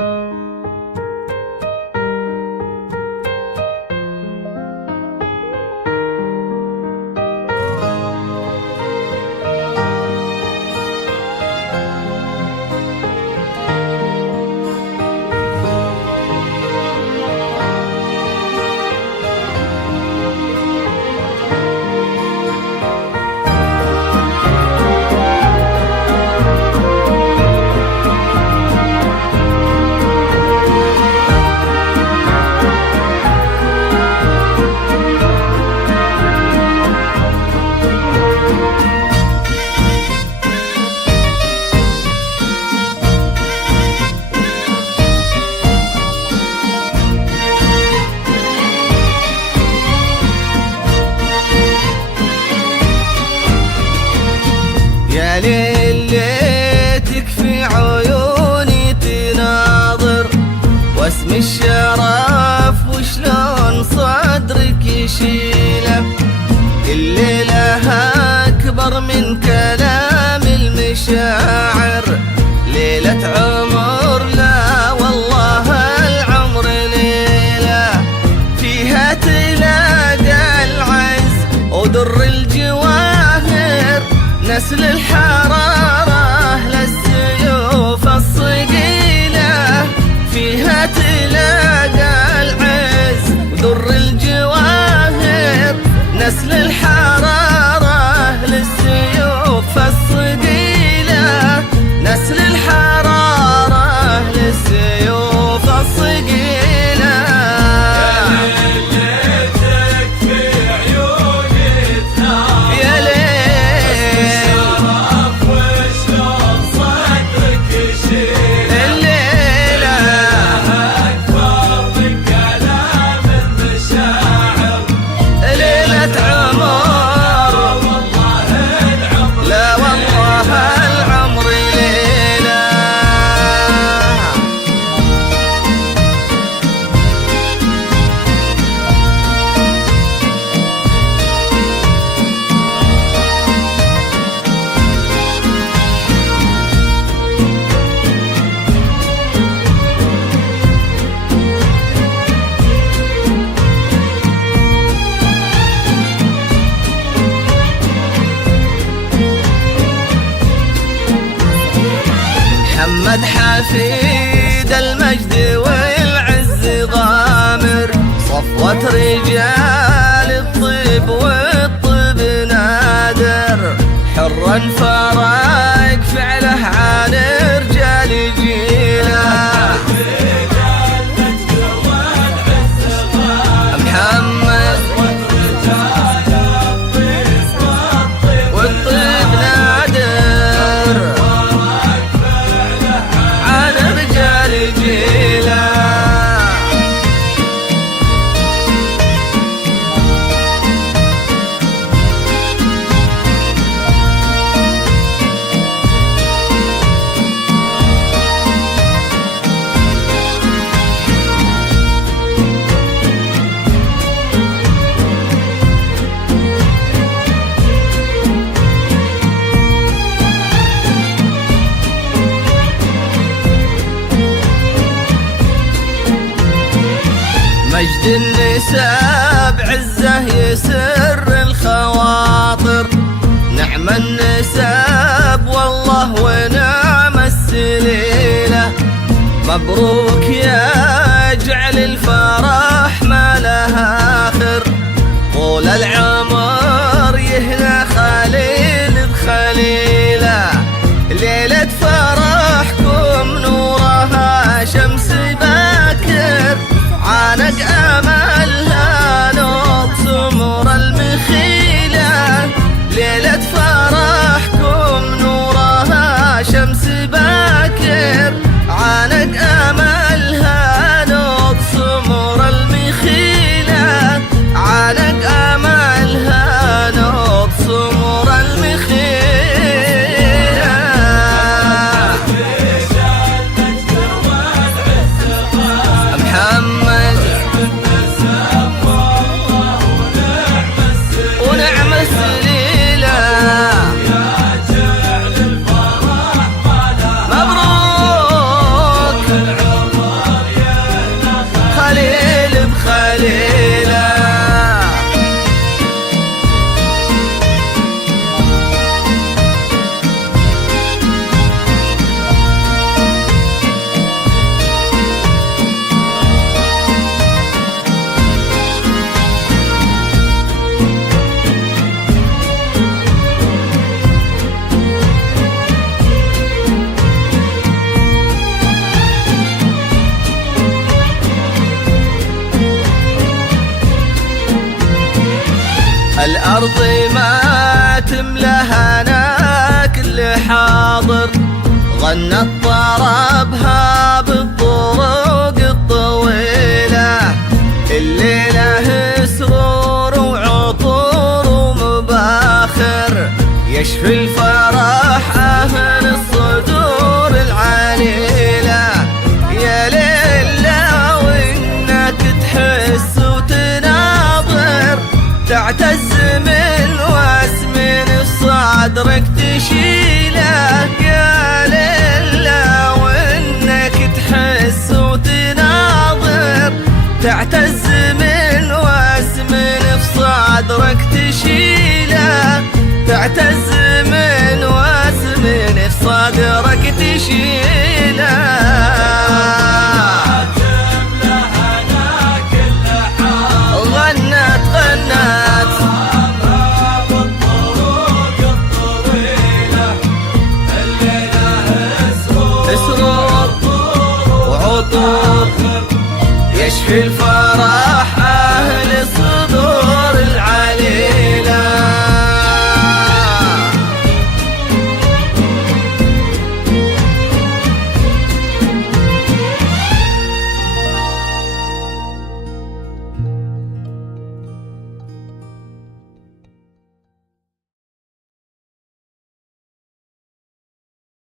يا ليلتك في عيوني تناظر واسم الشرف وشلون صدرك يشيله. الليلة أكبر من كلام المشاعر، ليلة عمر لا والله العمر ليلة فيها تلاقى العز ودر الجواهر، نسل الحرارة للسيوف الصقيلة. فيها تلاقى العز ودر الجواهر، نسل الحرارة للسيوف الصقيلة، نسل الحرارة للسيوف الصقيلة. ليلتك في عيوني تناظر يا ليل الشرف وشلون صدرك يشيل. الليلة أكبر من كلام المشاعر، ليلة عمر والله العمر لا والله العمر ليلة. محمد حفيد المجد والعز غامر، صفوة رجال الطيب والطيب نادر، حرا فرق فعله عن رجال جيله. محمد والطيب نادر عن رجال جيله. مجد النساء بعزه يسر الخواطر، نعم النساب والله ونعم السليلة. مبروك يا جعل الفرح ما له آخر، طول العمر يهنى خليل بخليلة. ليلة فرحكم نورها شمس باكر، عانق املها نور سمر المخيلة. ليلة فرحكم نورها شمس باكر، عانق املها الأرض ما تملهنا كل حاضر، غنت طربها بالطرق الطويلة، الليلة سرور وعطور ومباخر، يشفي الفرح أهل الصدور العليلة. يا ليلة وإنك تحس وتناظر، تعتز من واسم في صدرك تشيله. يا ليلة وإنك تحس وتناظر، تعتز من واسم في صدرك تشيله، تعتز من واسم في صدرك تشيله. يشفي الفرح أهل الصدور العليلة.